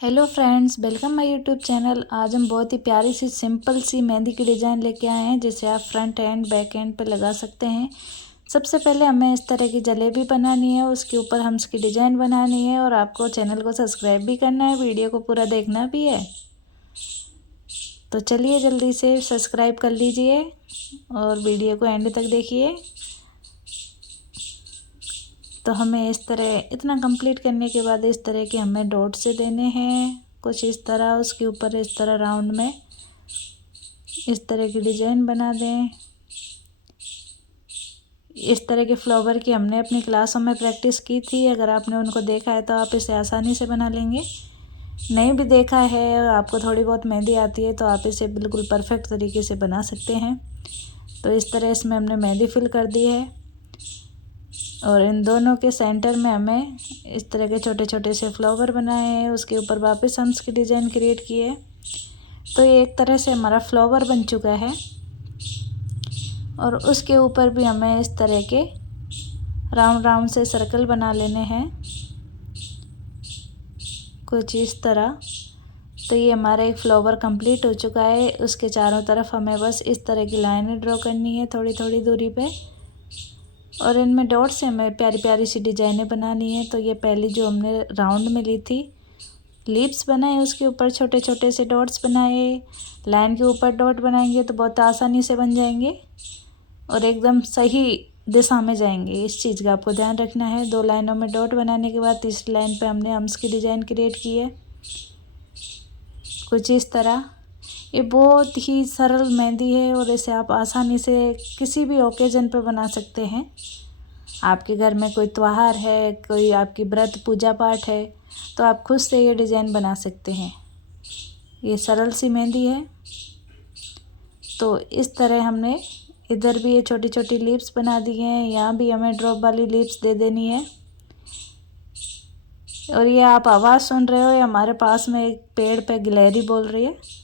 Hello friends, welcome my YouTube channel. आज हम बहुत ही प्यारी सी सिंपल सी मेहंदी की डिज़ाइन लेके आए हैं, जिसे आप फ्रंट एंड बैक एंड पे लगा सकते हैं। सबसे पहले हमें इस तरह की जलेबी बनानी है, उसके ऊपर हम इसकी डिज़ाइन बनानी है और आपको चैनल को सब्सक्राइब भी करना है, वीडियो को पूरा देखना भी है। तो चलिए जल्दी से सब्सक्राइब कर लीजिए और वीडियो को एंड तक देखिए। तो हमें इस तरह इतना कंप्लीट करने के बाद इस तरह के हमें डॉट से देने हैं, कुछ इस तरह। उसके ऊपर इस तरह राउंड में इस तरह की डिज़ाइन बना दें। इस तरह के फ्लावर की हमने अपनी क्लासों में प्रैक्टिस की थी, अगर आपने उनको देखा है तो आप इसे आसानी से बना लेंगे। नहीं भी देखा है और आपको थोड़ी बहुत मेहंदी आती है तो आप इसे बिल्कुल परफेक्ट तरीके से बना सकते हैं। तो इस तरह इसमें हमने मेहंदी फिल कर दी है और इन दोनों के सेंटर में हमें इस तरह के छोटे छोटे से फ्लावर बनाए हैं। उसके ऊपर वापस हम इसकी डिज़ाइन क्रिएट किए। तो ये एक तरह से हमारा फ्लावर बन चुका है और उसके ऊपर भी हमें इस तरह के राउंड राउंड से सर्कल बना लेने हैं, कुछ इस तरह। तो ये हमारा एक फ्लावर कंप्लीट हो चुका है। उसके चारों तरफ हमें बस इस तरह की लाइनें ड्रॉ करनी है थोड़ी थोड़ी दूरी पे, और इनमें डॉट से हमें प्यारी प्यारी सी डिज़ाइनें बनानी है। तो ये पहली जो हमने राउंड में ली थी, लीप्स बनाए, उसके ऊपर छोटे छोटे से डॉट्स बनाए। लाइन के ऊपर डॉट बनाएंगे तो बहुत आसानी से बन जाएंगे और एकदम सही दिशा में जाएंगे। इस चीज़ का आपको ध्यान रखना है। 2 लाइनों में डॉट बनाने के बाद तीसरी लाइन पे हमने हम्स की डिज़ाइन क्रिएट की है, कुछ इस तरह। ये बहुत ही सरल मेहंदी है और इसे आप आसानी से किसी भी ओकेज़न पे बना सकते हैं। आपके घर में कोई त्योहार है, कोई आपकी व्रत पूजा पाठ है, तो आप खुद से ये डिज़ाइन बना सकते हैं। ये सरल सी मेहंदी है। तो इस तरह हमने इधर भी ये छोटी छोटी लीव्स बना दी हैं, यहाँ भी हमें ड्रॉप वाली लीव्स दे देनी है। और ये आप आवाज़ सुन रहे हो, ये हमारे पास में एक पेड़ पे गिलहरी बोल रही है।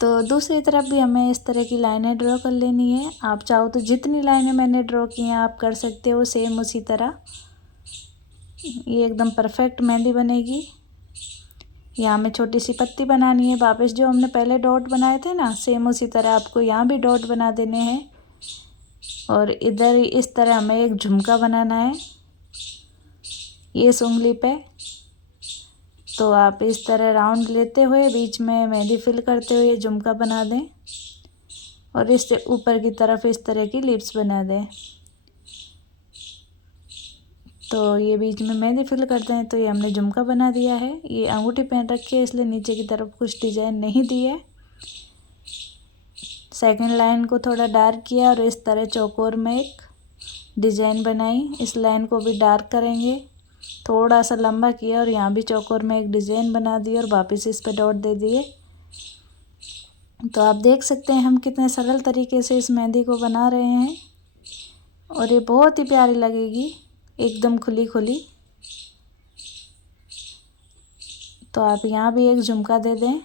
तो दूसरी तरफ भी हमें इस तरह की लाइनें ड्रॉ कर लेनी है। आप चाहो तो जितनी लाइनें मैंने ड्रॉ की हैं आप कर सकते हो सेम उसी तरह। ये एकदम परफेक्ट मेहंदी बनेगी। यहाँ हमें छोटी सी पत्ती बनानी है, वापस जो हमने पहले डॉट बनाए थे ना, सेम उसी तरह आपको यहाँ भी डॉट बना देने हैं। और इधर इस तरह हमें एक झुमका बनाना है ये इस उंगली पे। तो आप इस तरह राउंड लेते हुए बीच में मेहंदी फिल करते हुए ये झुमका बना दें और इससे ऊपर की तरफ इस तरह की लिप्स बना दें। तो ये बीच में मेहंदी फिल करते हैं। तो ये हमने झुमका बना दिया है। ये अंगूठी पहन रखी है इसलिए नीचे की तरफ कुछ डिज़ाइन नहीं दी है। सेकंड लाइन को थोड़ा डार्क किया और इस तरह चौकोर में एक डिज़ाइन बनाई। इस लाइन को भी डार्क करेंगे, थोड़ा सा लंबा किया और यहाँ भी चौकोर में एक डिज़ाइन बना दी और वापस इस पर डॉट दे दिए। तो आप देख सकते हैं हम कितने सरल तरीके से इस मेहंदी को बना रहे हैं और ये बहुत ही प्यारी लगेगी, एकदम खुली खुली। तो आप यहाँ भी एक झुमका दे दें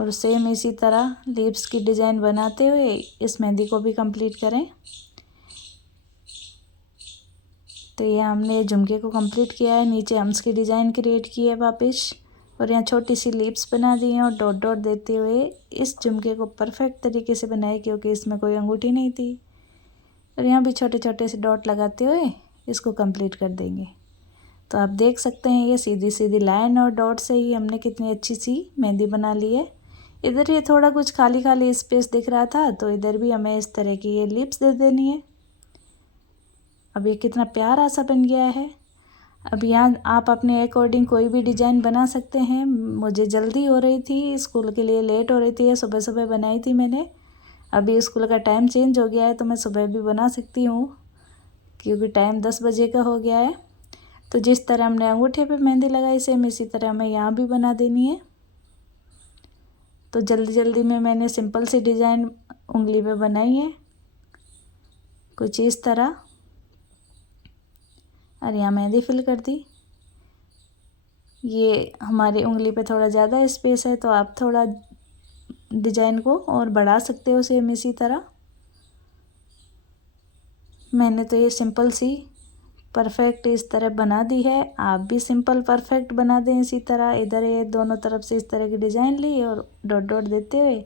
और सेम इसी तरह लीव्स की डिज़ाइन बनाते हुए इस मेहंदी को भी कंप्लीट करें। तो ये हमने झुमके को कंप्लीट किया है। नीचे हम्स की डिज़ाइन क्रिएट की है वापस, और यहाँ छोटी सी लीव्स बना दी हैं और डॉट डॉट देते हुए इस झुमके को परफेक्ट तरीके से बनाए, क्योंकि इसमें कोई अंगूठी नहीं थी। और यहाँ भी छोटे छोटे से डॉट लगाते हुए इसको कंप्लीट कर देंगे। तो आप देख सकते हैं ये सीधी सीधी लाइन और डॉट से ही हमने कितनी अच्छी सी मेहंदी बना ली है। इधर ये थोड़ा कुछ खाली खाली स्पेस दिख रहा था, तो इधर भी हमें इस तरह की ये लिप्स दे देनी है। अब ये कितना प्यारा सा बन गया है। अब यहाँ आप अपने अकॉर्डिंग कोई भी डिज़ाइन बना सकते हैं। मुझे जल्दी हो रही थी, स्कूल के लिए लेट हो रही थी, सुबह सुबह बनाई थी मैंने। अभी स्कूल का टाइम चेंज हो गया है तो मैं सुबह भी बना सकती हूँ, क्योंकि टाइम 10 बजे का हो गया है। तो जिस तरह हमने अंगूठे पे मेहंदी लगाई, सेम इसी तरह हमें यहाँ भी बना देनी है। तो जल्दी जल्दी में मैंने सिंपल सी डिज़ाइन उंगली पे बनाई है, कुछ इस तरह। और यहाँ मेहंदी फिल कर दी। ये हमारी उंगली पे थोड़ा ज़्यादा स्पेस है तो आप थोड़ा डिज़ाइन को और बढ़ा सकते हो, सेम इसी तरह। मैंने तो ये सिंपल सी परफेक्ट इस तरह बना दी है। आप भी सिंपल परफेक्ट बना दें इसी तरह। इधर ये दोनों तरफ से इस तरह की डिज़ाइन ली और डॉट डॉट देते हुए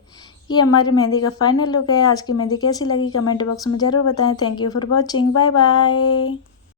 ये हमारी मेहंदी का फाइनल लुक है। आज की मेहंदी कैसी लगी कमेंट बॉक्स में ज़रूर बताएं। Thank you for watching, bye bye.